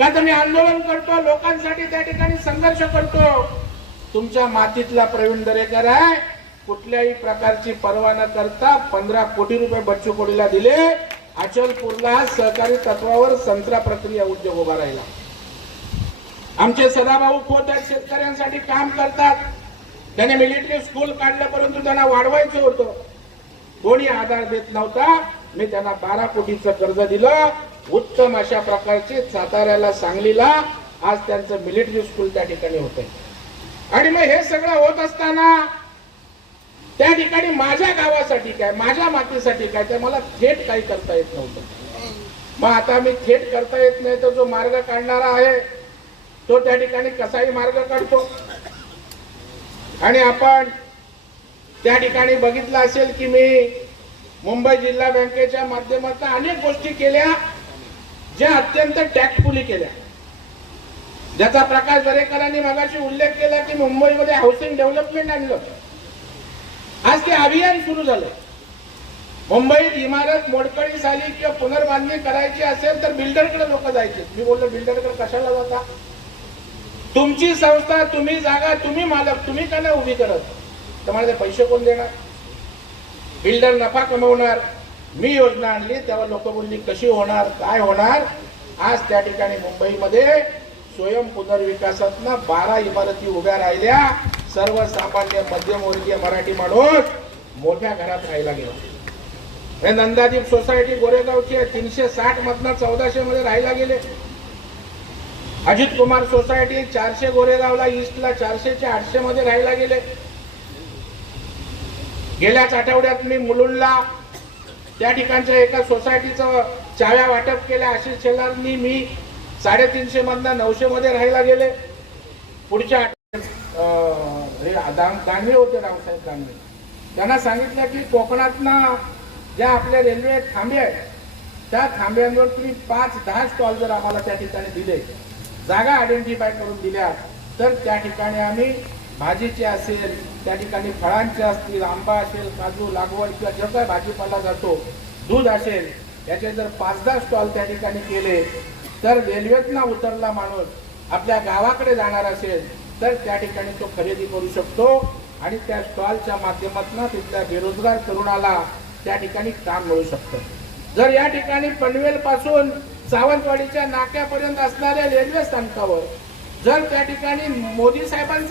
का तर मी आंदोलन करतो? लोकांसाठी त्या ठिकाणी संघर्ष करतो. तुमच्या मातीतला प्रवीण दरेकर आहे. कुठल्याही प्रकारची पर्वा न करता पंधरा कोटी रुपये बच्चू कोडीला दिले. अचलपूरला सहकारी तत्वावर संत्रा प्रक्रिया उद्योग उभा राहिला. आमचे सदाभाऊ खोत आहेत शेतकऱ्यांसाठी काम करतात. त्याने मिलिटरी स्कूल काढलं परंतु त्यांना वाढवायचं होतं. कोणी आधार देत नव्हता. मी त्यांना बारा कोटीचं कर्ज दिलं. उत्तम अशा प्रकारचे साताऱ्याला सांगलीला आज त्यांचं मिलिटरी स्कूल त्या ठिकाणी होत आणि मग हे सगळं होत असताना त्या ठिकाणी माझ्या गावासाठी काय माझ्या मातीसाठी काय ते मला थेट काही करता येत नव्हतं. मग आता मी थेट करता येत नाही तर जो मार्ग काढणारा आहे तो त्या ठिकाणी कसाही मार्ग काढतो. आणि आपण त्या ठिकाणी बघितलं असेल की मी मुंबई जिल्हा बँकेच्या माध्यमातून अनेक गोष्टी केल्या. ज्या अत्यंत टॅक्टफुली केल्या. ज्याचा प्रकाश दरेकरांनी मगाशी उल्लेख केला की मुंबईमध्ये हाऊसिंग डेव्हलपमेंट आणलं. आज ते अभियान सुरू झालं मुंबईत इमारत मोडकळी झाली किंवा पुनर्बांधणी करायची असेल तर बिल्डरकडे लोक जायचे. मी बोललो बिल्डरकडे कशाला जाता? तुमची संस्था तुम्ही जागा तुम्ही मालक तुम्ही का नाही उभी करत. तर ते पैसे कोण देणार? बिल्डर नफा कमवणार. मी योजना आणली तेव्हा लोक बोलली कशी होणार काय होणार? आज त्या ठिकाणी मुंबईमध्ये स्वयं पुनर्विकासातनं बारा इमारती उभ्या राहिल्या. सर्वसामान्य मध्यमवर्गीय मराठी माणूस मोठ्या घरात राहायला गेला. हे नंदादीप सोसायटी गोरेगावची आहे. तीनशे साठ मधनं चौदाशे मध्ये राहायला गेले. अजित कुमार सोसायटी चारशे गोरेगावला ईस्टला चारशेचे आठशे मध्ये राहायला गेले. गेल्याच आठवड्यात मी मुलुंडला त्या ठिकाणच्या एका सोसायटीचं चाव्या वाटप केल्या. आशिष शेलारनी मी साडेतीनशे मधनं नऊशे मध्ये राहायला गेले. पुढच्या हे दाम- दानवे होते रावसाहेब दानवे. त्यांना सांगितलं की कोकणातनं ज्या आपल्या रेल्वे थांबे आहेत त्या थांब्यांवर तुम्ही पाच दहा स्टॉल जर आम्हाला त्या ठिकाणी दिले जागा आयडेंटिफाय करून दिल्या तर त्या ठिकाणी आम्ही भाजीचे असेल त्या ठिकाणी फळांचे असतील आंबा असेल काजू लागवड किंवा जो काय भाजीपाला जातो दूध असेल याचे जर पाच दहा स्टॉल त्या ठिकाणी केले तर रेल्वेतला उतरला माणूस आपल्या गावाकडे जाणार असेल तर त्या ठिकाणी तो खरेदी करू शकतो आणि त्या स्टॉलच्या माध्यमातून तिथल्या बेरोजगार तरुणाला त्या ठिकाणी काम मिळू शकतं. जर या ठिकाणी पनवेलपासून सावंतवाडीच्या नाक्यापर्यंत असणाऱ्या रेल्वे स्थानकावर जर त्या ठिकाणी मोदी साहेबांचा